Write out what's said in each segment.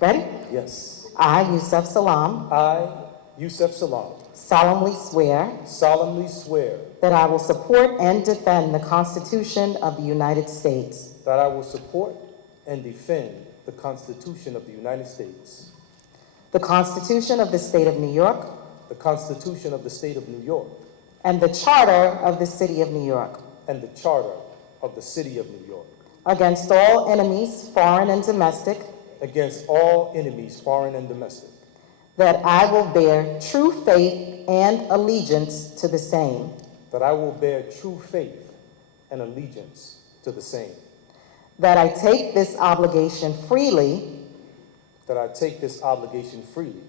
Ready? Yes. I, Yusef Salaam, I, Yusef Salaam, solemnly swear that I will support and defend the Constitution of the United States, that I will support and defend the Constitution of the United States, the Constitution of the State of New York, the Constitution of the State of New York, and the Charter of the City of New York, and the Charter of the City of New York, against all enemies, foreign and domestic, against all enemies, foreign and domestic, that I will bear true faith and allegiance to the same, that I will bear true faith and allegiance to the same, that I take this obligation freely that I take this obligation freely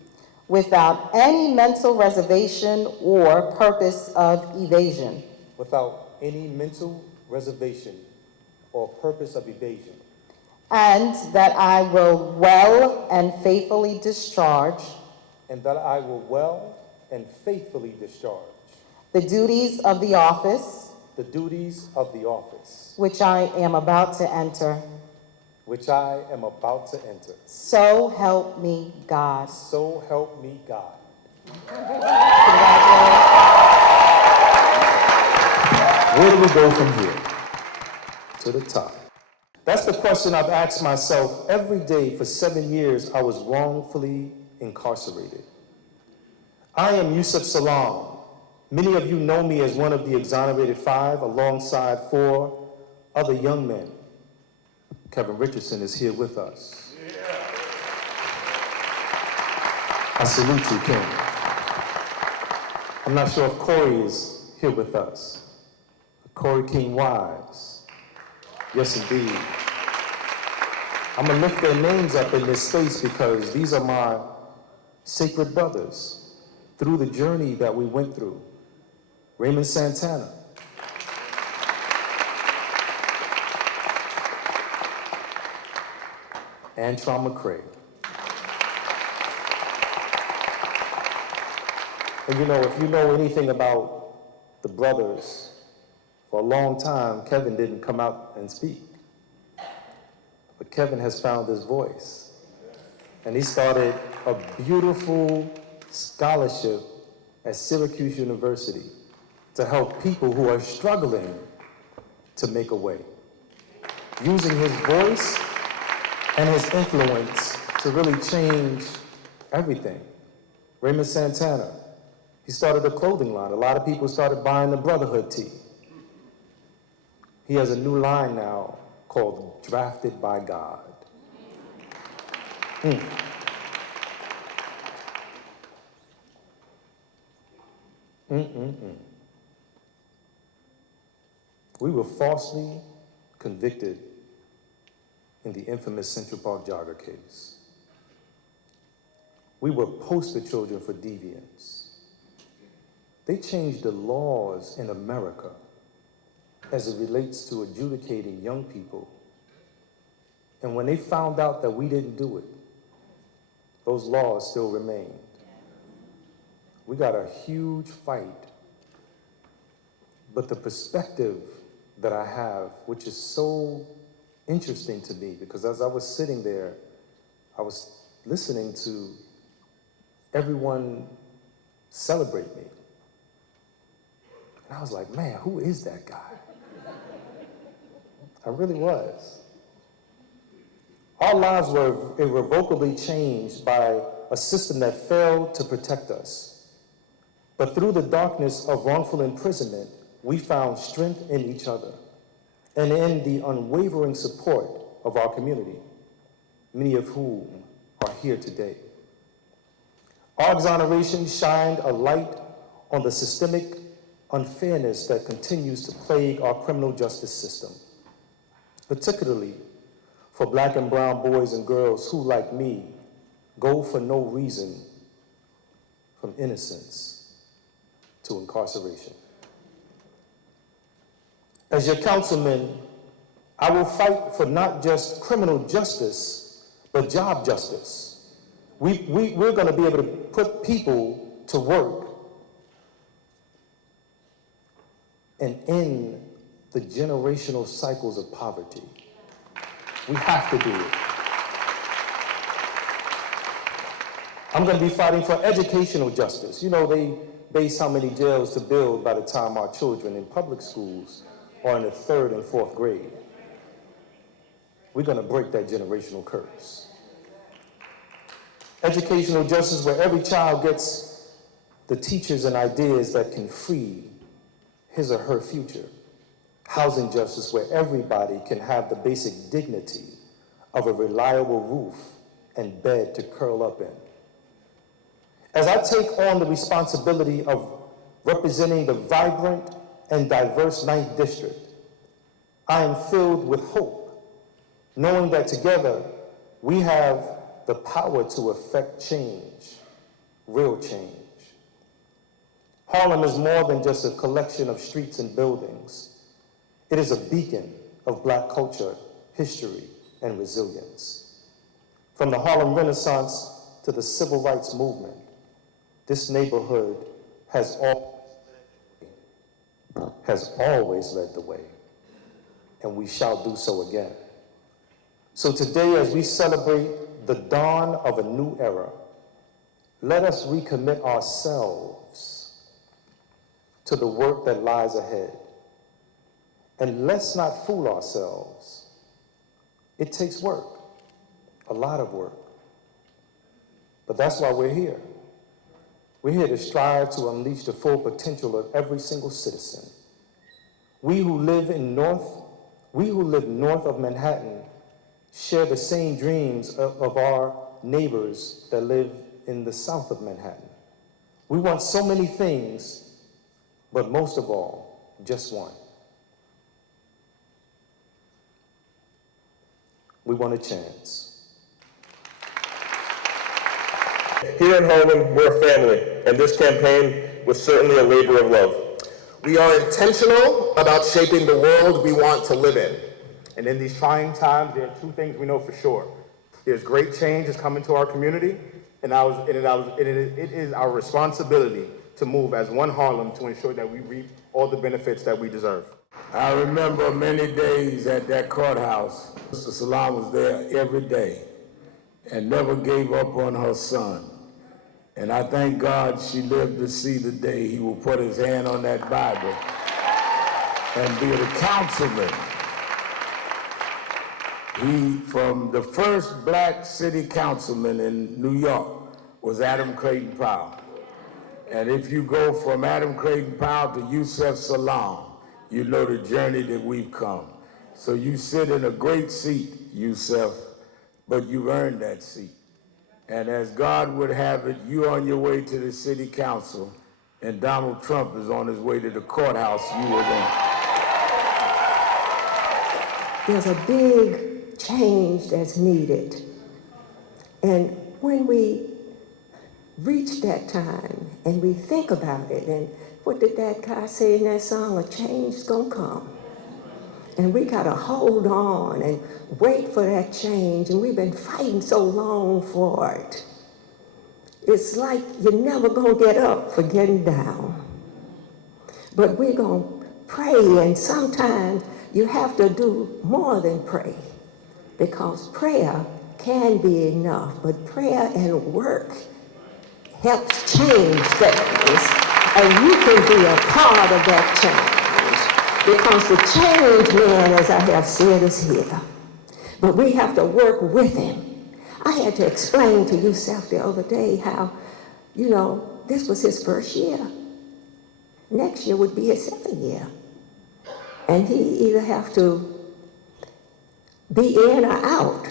without any mental reservation or purpose of evasion, without any mental reservation or purpose of evasion, and that I will well and faithfully discharge and that I will well and faithfully discharge the duties of the office which I am about to enter. So help me God. So help me God. Where do we go from here? To the top. That's the question I've asked myself every day for 7 years I was wrongfully incarcerated. I am Yusef Salaam. Many of you know me as one of the exonerated 5 alongside 4 other young men. Kevin Richardson is here with us. Yeah. I salute you, King. I'm not sure if Corey is here with us. Corey King Wise. Yes, indeed. I'm gonna lift their names up in this space because these are my sacred brothers through the journey that we went through. Raymond Santana. Antron McCray. And you know, if you know anything about the brothers, for a long time, Kevin didn't come out and speak. But Kevin has found his voice. And he started a beautiful scholarship at Syracuse University to help people who are struggling to make a way. Using his voice and his influence to really change everything. Raymond Santana, he started a clothing line. A lot of people started buying the Brotherhood tee. He has a new line now called Drafted by God. We were falsely convicted in the infamous Central Park jogger case. We were poster children for deviance. They changed the laws in America as it relates to adjudicating young people. And when they found out that we didn't do it, those laws still remained. We got a huge fight. But the perspective that I have, which is so interesting to me, because as I was sitting there, I was listening to everyone celebrate me. And I was like, man, who is that guy? I really was. Our lives were irrevocably changed by a system that failed to protect us. But through the darkness of wrongful imprisonment, we found strength in each other and in the unwavering support of our community, many of whom are here today. Our exoneration shined a light on the systemic unfairness that continues to plague our criminal justice system, particularly for Black and brown boys and girls who, like me, go for no reason from innocence to incarceration. As your councilman, I will fight for not just criminal justice, but job justice. We're going to be able to put people to work and end the generational cycles of poverty. We have to do it. I'm going to be fighting for educational justice. You know, they base how many jails to build by the time our children in public schools are in the 3rd and 4th grade. We're going to break that generational curse. Educational justice where every child gets the teachers and ideas that can free his or her future. Housing justice where everybody can have the basic dignity of a reliable roof and bed to curl up in. As I take on the responsibility of representing the vibrant and diverse 9th District, I am filled with hope, knowing that together we have the power to affect change, real change. Harlem is more than just a collection of streets and buildings. It is a beacon of Black culture, history, and resilience. From the Harlem Renaissance to the Civil Rights Movement, this neighborhood has always led the way, and we shall do so again. So today, as we celebrate the dawn of a new era, let us recommit ourselves to the work that lies ahead. And let's not fool ourselves. It takes work, a lot of work. But that's why we're here. We're here to strive to unleash the full potential of every single citizen. We who live north of Manhattan share the same dreams of our neighbors that live in the south of Manhattan. We want so many things, but most of all, just one. We want a chance. Here in Harlem, we're a family, and this campaign was certainly a labor of love. We are intentional about shaping the world we want to live in. And in these trying times, there are two things we know for sure. There's great change is coming to our community, and it is our responsibility to move as one Harlem to ensure that we reap all the benefits that we deserve. I remember many days at that courthouse. Mr. Salaam was there every day and never gave up on her son. And I thank God she lived to see the day he will put his hand on that Bible and be the councilman. He, from the first Black city councilman in New York, was Adam Clayton Powell. And if you go from Adam Clayton Powell to Yusef Salaam, you know the journey that we've come. So you sit in a great seat, Yusef, but you've earned that seat. And as God would have it, you're on your way to the city council, and Donald Trump is on his way to the courthouse you were in. There's a big change that's needed. And when we reach that time and we think about it, and what did that guy say in that song? A change is gonna come. And we gotta hold on and wait for that change, and we've been fighting so long for it. It's like you're never gonna get up for getting down. But we're gonna pray, and sometimes you have to do more than pray, because prayer can be enough, but prayer and work helps change things, and you can be a part of that change. Because the change man, as I have said, is here. But we have to work with him. I had to explain to Yusef the other day how, this was his first year. Next year would be his second year. And he either have to be in or out.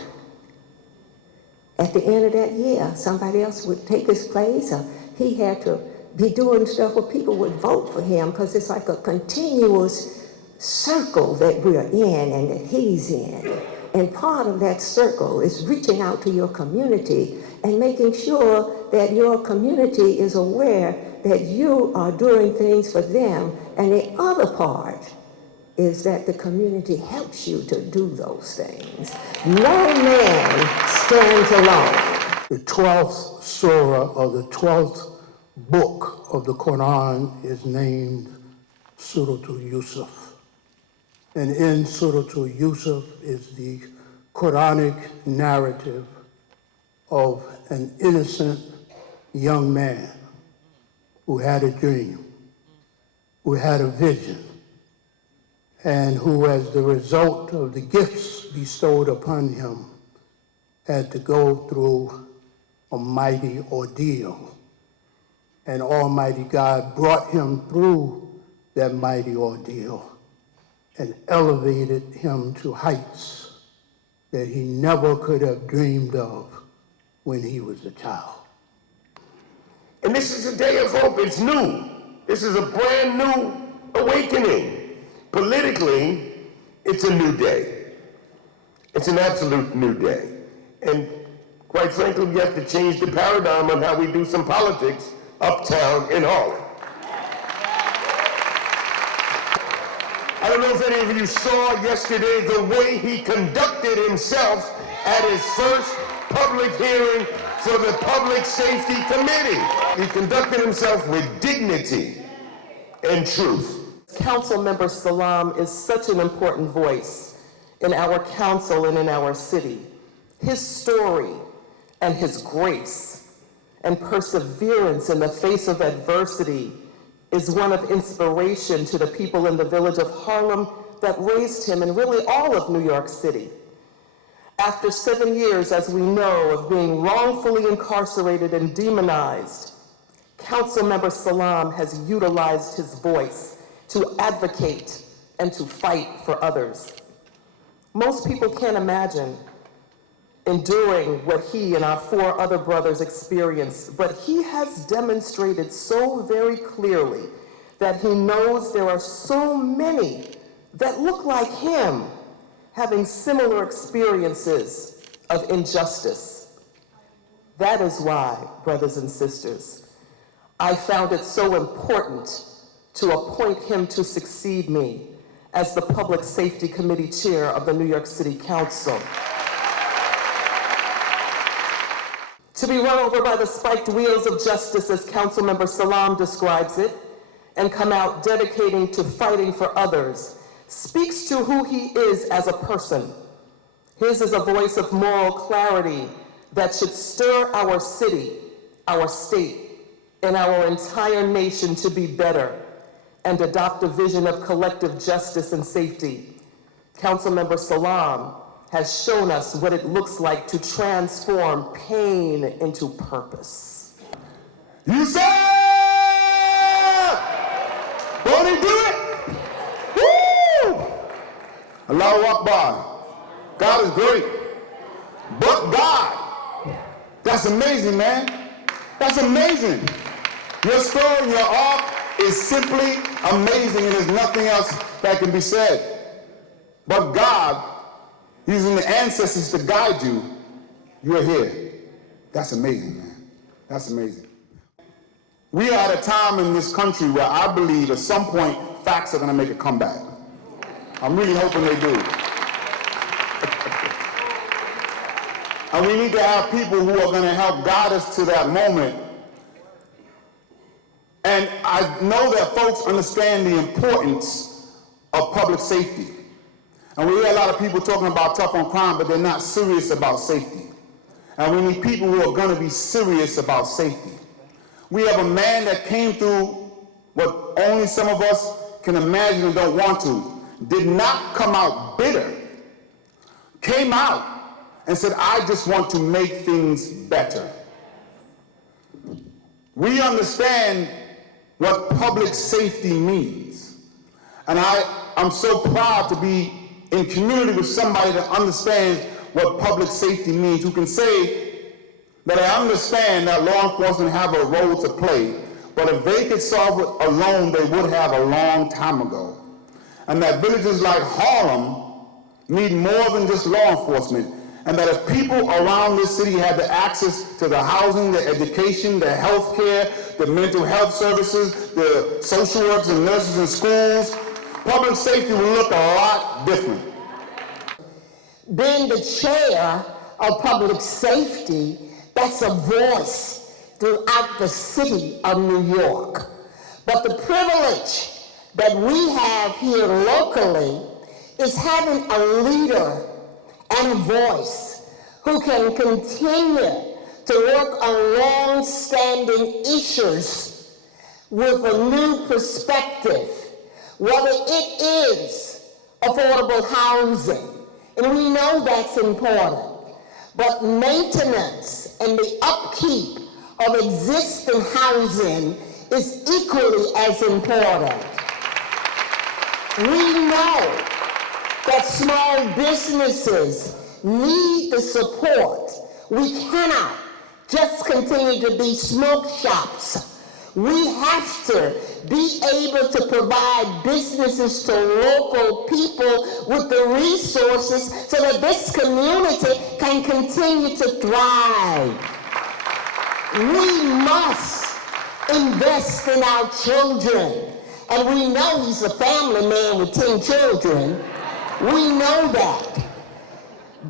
At the end of that year, somebody else would take his place, or he had to be doing stuff where people would vote for him, because it's like a continuous circle that we're in and that he's in. And part of that circle is reaching out to your community and making sure that your community is aware that you are doing things for them. And the other part is that the community helps you to do those things. No man stands alone. The 12th surah, or the 12th book of the Quran, is named Surah Yusuf. And in Surah Yusuf is the Quranic narrative of an innocent young man who had a dream, who had a vision, and who, as the result of the gifts bestowed upon him, had to go through a mighty ordeal. And Almighty God brought him through that mighty ordeal and elevated him to heights that he never could have dreamed of when he was a child. And this is a day of hope. It's new. This is a brand new awakening. Politically, it's a new day. It's an absolute new day. And quite frankly, we have to change the paradigm on how we do some politics uptown in Harlem. I don't know if any of you saw yesterday the way he conducted himself at his first public hearing for the Public Safety Committee. He conducted himself with dignity and truth. Councilmember Salaam is such an important voice in our council and in our city. His story and his grace and perseverance in the face of adversity is one of inspiration to the people in the village of Harlem that raised him and really all of New York City. After 7 years, as we know, of being wrongfully incarcerated and demonized, Councilmember Salaam has utilized his voice to advocate and to fight for others. Most people can't imagine enduring what he and our 4 other brothers experienced, but he has demonstrated so very clearly that he knows there are so many that look like him having similar experiences of injustice. That is why, brothers and sisters, I found it so important to appoint him to succeed me as the Public Safety Committee Chair of the New York City Council. To be run over by the spiked wheels of justice, as Councilmember Salaam describes it, and come out dedicating to fighting for others, speaks to who he is as a person. His is a voice of moral clarity that should stir our city, our state, and our entire nation to be better and adopt a vision of collective justice and safety. Councilmember Salaam has shown us what it looks like to transform pain into purpose. Yusef! Won't he do it? Woo! Allahu Akbar. God is great. But God. That's amazing, man. That's amazing. Your story, your arc is simply amazing, and there's nothing else that can be said. But God, using the ancestors to guide you, you're here. That's amazing, man. That's amazing. We are at a time in this country where I believe at some point facts are going to make a comeback. I'm really hoping they do. And we need to have people who are going to help guide us to that moment. And I know that folks understand the importance of public safety. And we hear a lot of people talking about tough on crime, but they're not serious about safety. And we need people who are going to be serious about safety. We have a man that came through what only some of us can imagine and don't want to. Did not come out bitter. Came out and said, I just want to make things better. We understand what public safety means. And I'm so proud to be in community with somebody that understands what public safety means, who can say that I understand that law enforcement have a role to play, but if they could solve it alone, they would have a long time ago. And that villages like Harlem need more than just law enforcement, and that if people around this city had the access to the housing, the education, the health care, the mental health services, the social workers and nurses in schools, public safety will look a lot different. Being the chair of public safety, that's a voice throughout the city of New York. But the privilege that we have here locally is having a leader and a voice who can continue to work on long-standing issues with a new perspective, whether it is affordable housing, and we know that's important, but maintenance and the upkeep of existing housing is equally as important. We know that small businesses need the support. We cannot just continue to be smoke shops. We have to be able to provide businesses to local people with the resources so that this community can continue to thrive. We must invest in our children. And we know he's a family man with 10 children. We know that.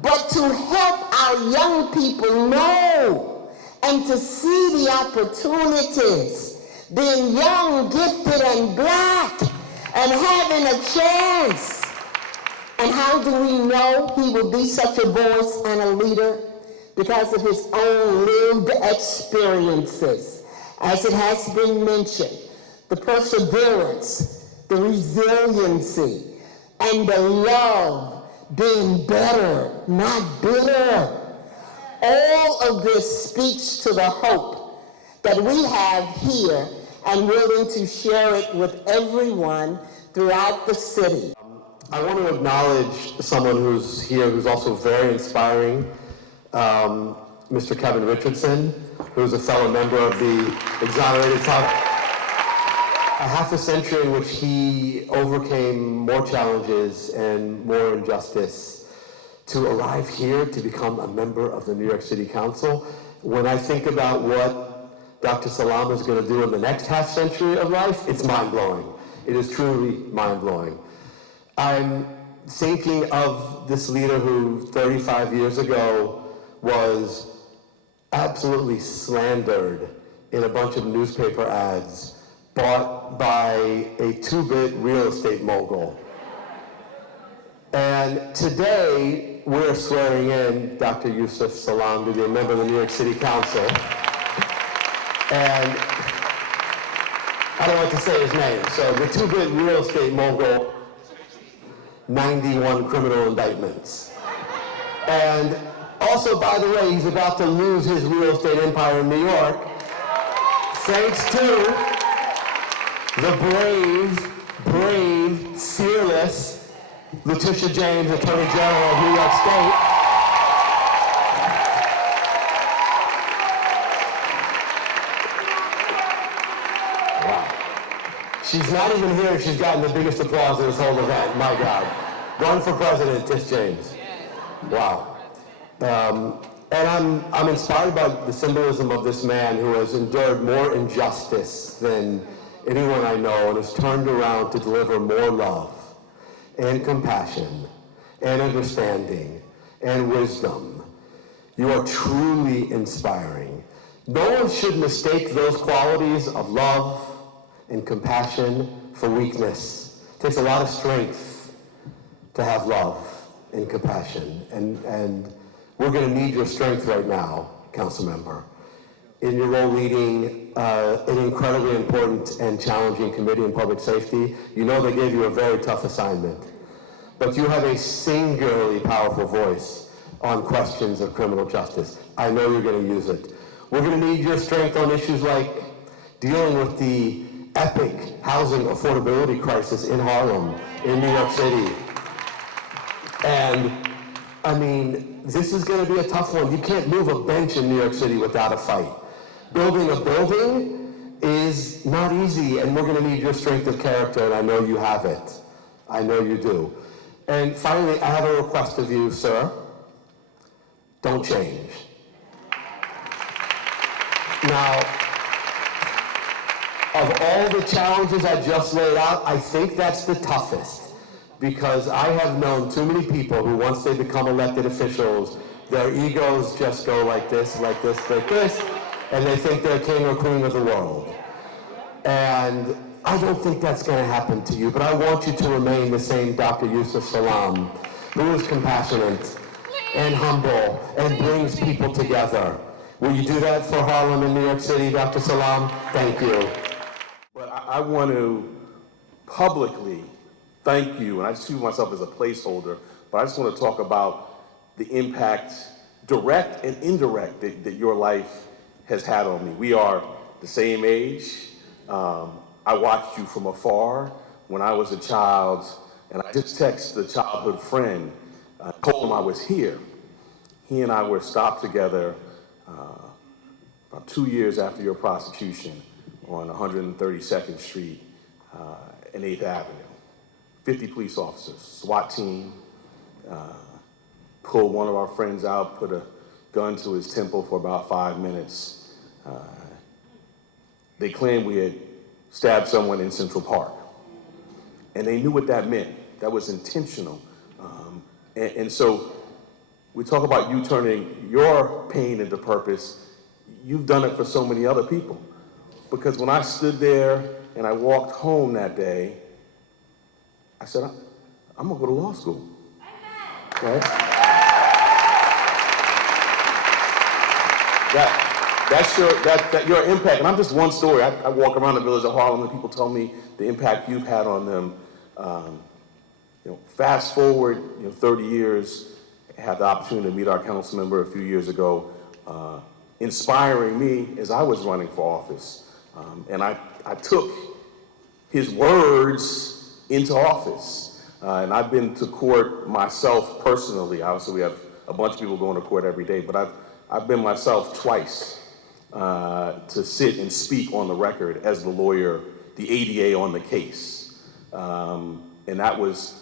But to help our young people know and to see the opportunities, being young, gifted, and black, and having a chance. And how do we know he will be such a voice and a leader? Because of his own lived experiences. As it has been mentioned, the perseverance, the resiliency, and the love, being better, not bitter. All of this speaks to the hope that we have here and willing to share it with everyone throughout the city. I want to acknowledge someone who's here who's also very inspiring, Mr. Kevin Richardson, who's a fellow member of the exonerated South. A half a century in which he overcame more challenges and more injustice to arrive here to become a member of the New York City Council. When I think about what Dr. Salaam is going to do in the next half century of life, it's mind-blowing. It is truly mind-blowing. I'm thinking of this leader who 35 years ago was absolutely slandered in a bunch of newspaper ads bought by a two-bit real estate mogul. And today, we're swearing in Dr. Yusef Salaam to be a member of the New York City Council. And I don't like to say his name, so the two-bit real estate mogul, 91 criminal indictments. And also, by the way, he's about to lose his real estate empire in New York, thanks to the brave, fearless Letitia James, Attorney General of New York State. Wow. She's not even here. She's gotten the biggest applause in this whole event. My God. Run for president, Tish James. Wow. And I'm inspired by the symbolism of this man who has endured more injustice than anyone I know and has turned around to deliver more love and compassion and understanding and wisdom. You are truly inspiring. No one should mistake those qualities of love and compassion for weakness. It takes a lot of strength to have love and compassion, and we're going to need your strength right now, council member, in your role leading an incredibly important and challenging committee in public safety. You know they gave you a very tough assignment, but you have a singularly powerful voice on questions of criminal justice. I know you're going to use it. We're going to need your strength on issues like dealing with the epic housing affordability crisis in Harlem, in New York City. And I mean, this is going to be a tough one. You can't move a bench in New York City without a fight. Building a building is not easy, and we're going to need your strength of character, and I know you have it. I know you do. And finally, I have a request of you, sir. Don't change. Now, of all the challenges I just laid out, I think that's the toughest, because I have known too many people who, once they become elected officials, their egos just go like this, like this, like this, and they think they're king or queen of the world. And I don't think that's going to happen to you, but I want you to remain the same Dr. Yusef Salaam, who is compassionate and humble and brings people together. Will you do that for Harlem and New York City, Dr. Salaam? Thank you. But I want to publicly thank you, and I see myself as a placeholder, but I just want to talk about the impact, direct and indirect, that your life has had on me. We are the same age. I watched you from afar when I was a child, and I just texted a childhood friend, told him I was here. He and I were stopped together about 2 years after your prosecution on 132nd Street and 8th Avenue. 50 police officers, SWAT team, pulled one of our friends out, put a gun to his temple for about 5 minutes. They claimed we had stabbed someone in Central Park. And they knew what that meant. That was intentional. And so we talk about you turning your pain into purpose. You've done it for so many other people. Because when I stood there and I walked home that day, I said, I'm gonna go to law school. Right? That's your impact. And I'm just one story. I walk around the village of Harlem and people tell me the impact you've had on them. Fast forward 30 years, I had the opportunity to meet our council member a few years ago, inspiring me as I was running for office. And I took his words into office. And I've been to court myself personally. Obviously, we have a bunch of people going to court every day, but I've been myself twice to sit and speak on the record as the lawyer, the ADA on the case. And that was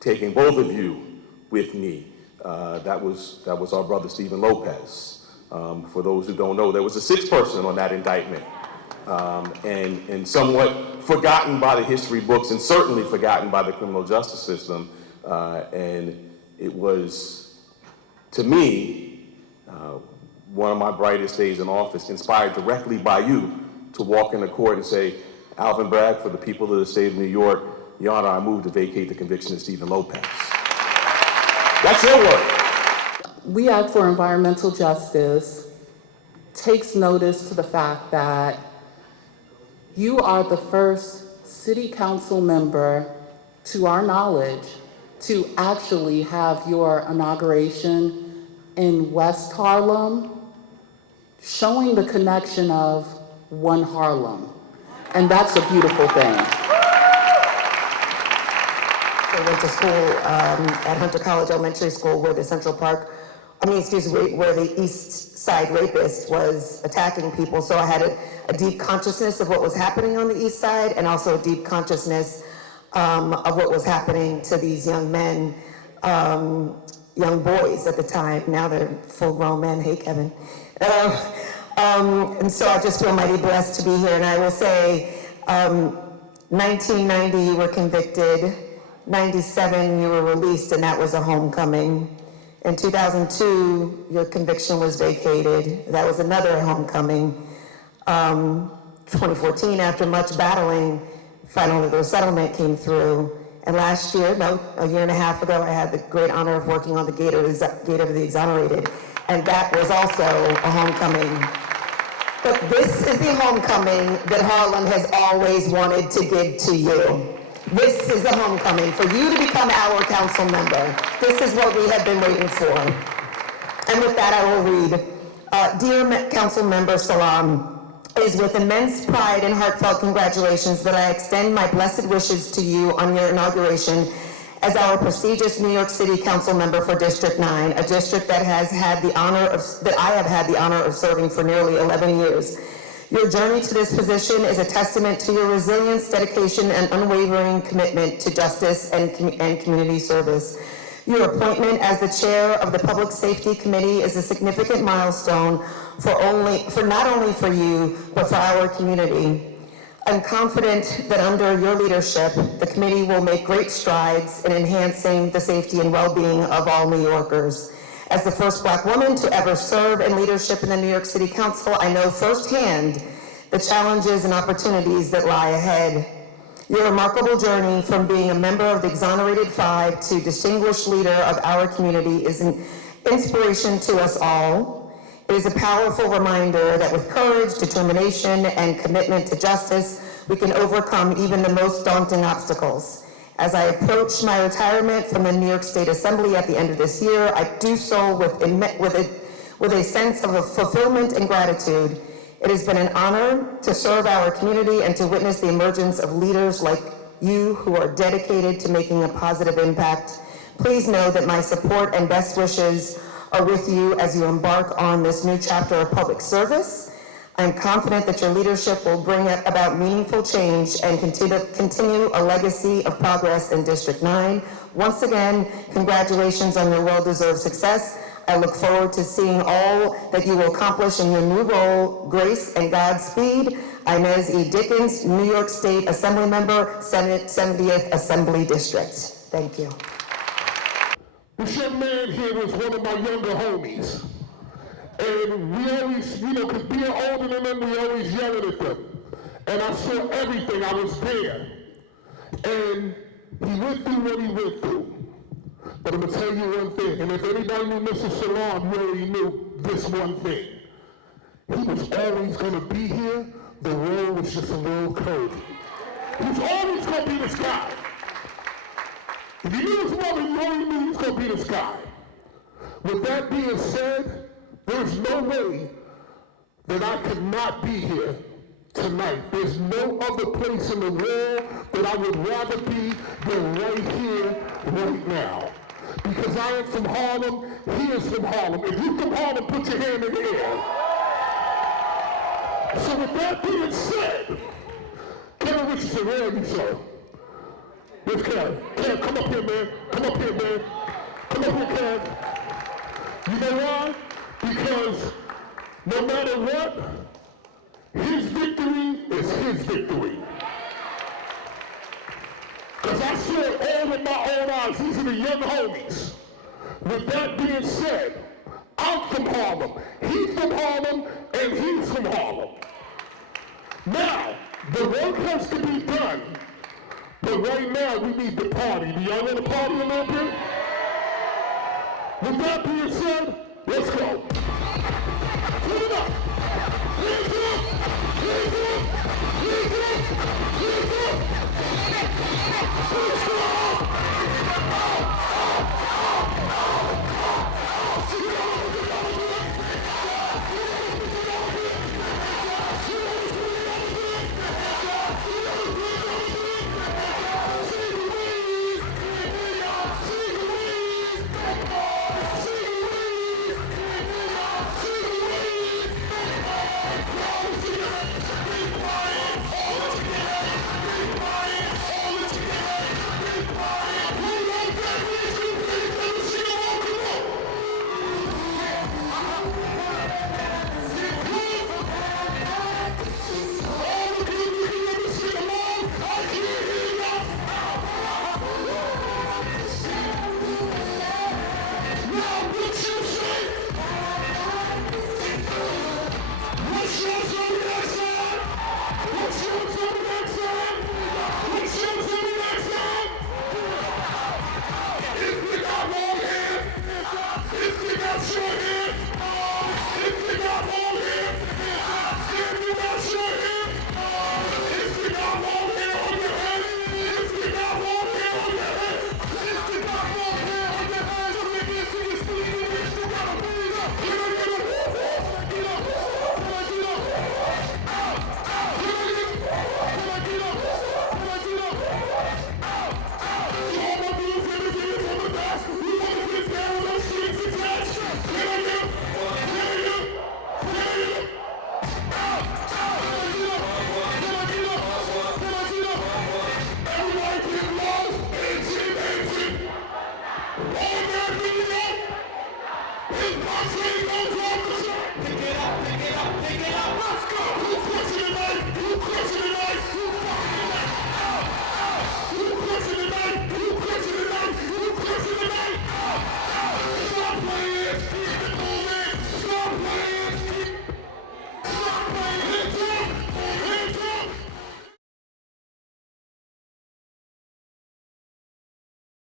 taking both of you with me. That was our brother Stephen Lopez. For those who don't know, there was a sixth person on that indictment. And somewhat forgotten by the history books and certainly forgotten by the criminal justice system. And it was, to me, one of my brightest days in office, inspired directly by you to walk into court and say, Alvin Bragg, for the people of the state of New York, Your Honor, I move to vacate the conviction of Stephen Lopez. That's your work. We Act for Environmental Justice takes notice to the fact that you are the first city council member, to our knowledge, to actually have your inauguration in West Harlem, showing the connection of one Harlem. And that's a beautiful thing. I went to school at Hunter College Elementary School where the where the East Side rapist was attacking people. So I had a deep consciousness of what was happening on the East Side and also a deep consciousness of what was happening to these young men, young boys at the time. Now they're full grown men. Hey, Kevin. And so I just feel mighty blessed to be here. And I will say, 1990 you were convicted, 97 you were released, and that was a homecoming. In 2002, your conviction was vacated. That was another homecoming. 2014, after much battling, finally the settlement came through. And last year, a year and a half ago, I had the great honor of working on the Gate of the Exonerated. And that was also a homecoming. But this is the homecoming that Harlem has always wanted to give to you. This is the homecoming for you to become our council member. This is what we have been waiting for. And with that, I will read. Dear Councilmember Salaam, it is with immense pride and heartfelt congratulations that I extend my blessed wishes to you on your inauguration as our prestigious New York City Council member for District 9, a district that I have had the honor of serving for nearly 11 years. Your journey to this position is a testament to your resilience, dedication, and unwavering commitment to justice and community service. Your appointment as the chair of the Public Safety Committee is a significant milestone for not only for you, but for our community. I'm confident that under your leadership, the committee will make great strides in enhancing the safety and well-being of all New Yorkers. As the first Black woman to ever serve in leadership in the New York City Council, I know firsthand the challenges and opportunities that lie ahead. Your remarkable journey from being a member of the Exonerated Five to distinguished leader of our community is an inspiration to us all. It is a powerful reminder that with courage, determination, and commitment to justice, we can overcome even the most daunting obstacles. As I approach my retirement from the New York State Assembly at the end of this year, I do so with a sense of fulfillment and gratitude. It has been an honor to serve our community and to witness the emergence of leaders like you who are dedicated to making a positive impact. Please know that my support and best wishes are with you as you embark on this new chapter of public service. I'm confident that your leadership will bring about meaningful change and continue a legacy of progress in District 9. Once again, congratulations on your well-deserved success. I look forward to seeing all that you will accomplish in your new role. Grace and Godspeed. Inez E. Dickens, New York State Assembly Member, Senate 70th Assembly District. Thank you. This young man here was one of my younger homies. And we always, because being older than them, we always yelling at them. And I saw everything, I was there. And he went through what he went through. But I'm gonna tell you one thing, and if anybody knew Mr. Salaam, you already knew this one thing. He was always gonna be here, the road was just a little curvy. He was always gonna be this guy. If you knew his mother, you already knew he was gonna be this guy. With that being said, there's no way that I could not be here tonight. There's no other place in the world that I would rather be than right here, right now. Because I am from Harlem, he is from Harlem. If you're from Harlem, put your hand in the air. So with that being said, Kevin Richardson, where are you, sir? Where's Kev? Kev, come up here, man. Come up here, man. Come up here, Kev. You know why? Because no matter what, his victory is his victory. Because I saw it all with my own eyes. These are the young homies. With that being said, I'm from Harlem, he's from Harlem, and he's from Harlem. Now, the work has to be done, but right now we need to party. Do y'all want to party a little bit? With that being said, let's go. Put it up. Hands up. Hands up. Hands up. Hands up.